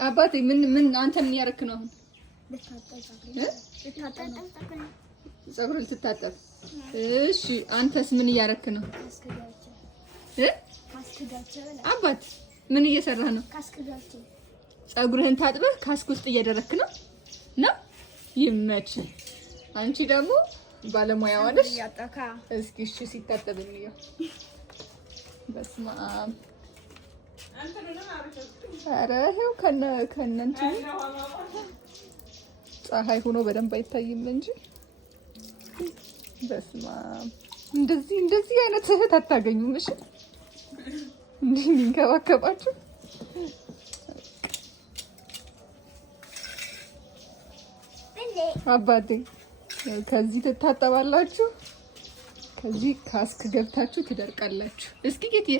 አባቴ ምን አንተ ምን ያረክ ነው አሁን? ፀጉር ልትታጠብ። እሺ አንተስ ምን እያረክ ነው? አባት ምን እየሰራህ ነው? ፀጉርህን ታጥበህ ካስክ ውስጥ እያደረክ ነው? ይመች። አንቺ ደግሞ ባለሙያዋ ነሽ። እስኪ እሺ ሲታጠብ እንየው። በስመ አብ። ኧረ ይኸው ከእነንቱ ፀሐይ ሆኖ በደንብ አይታይም እንጂ በስመ አብ። እንደዚህ አይነት እህት አታገኙም። እሺ እንዲህ የሚንከባከባችሁ አባቴ። ከዚህ ትታጠባላችሁ፣ ከዚህ ካስክ ገብታችሁ ትደርቃላችሁ። እስኪ ጌትዬ